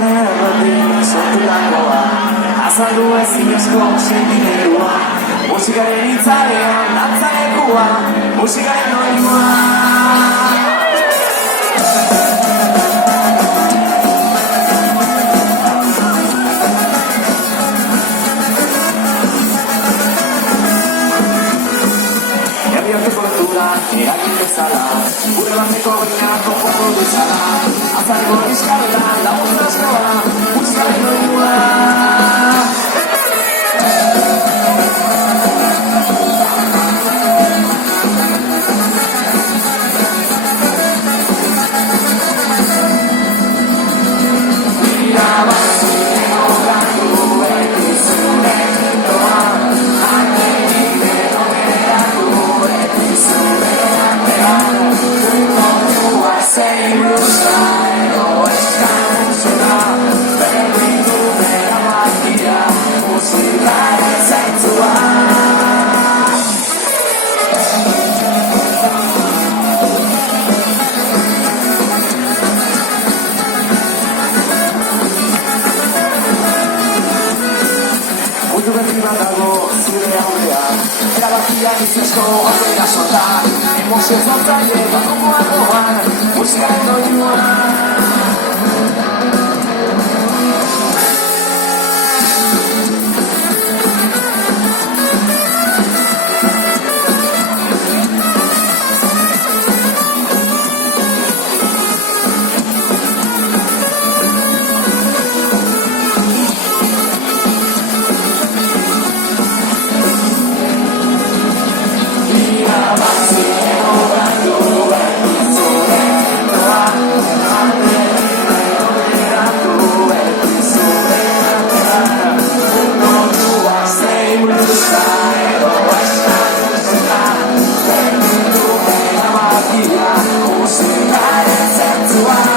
di sottol'acqua, a salua si nasconde di lua, musica dell'Italia, danza e cua, musica e noi e aquí te sala, una me cogna con poco de sala, hasta el gol escala, la otra escoba, busca el lugar. Mira, vas y jugando, sei lo sai, lo escamono, per ridurre la macchina, muscolare sensuale. Muy divertida algo, suele aurear, la vacía que se escoge la soldar, emociones no te llevan como a robar, buscando igual. Why?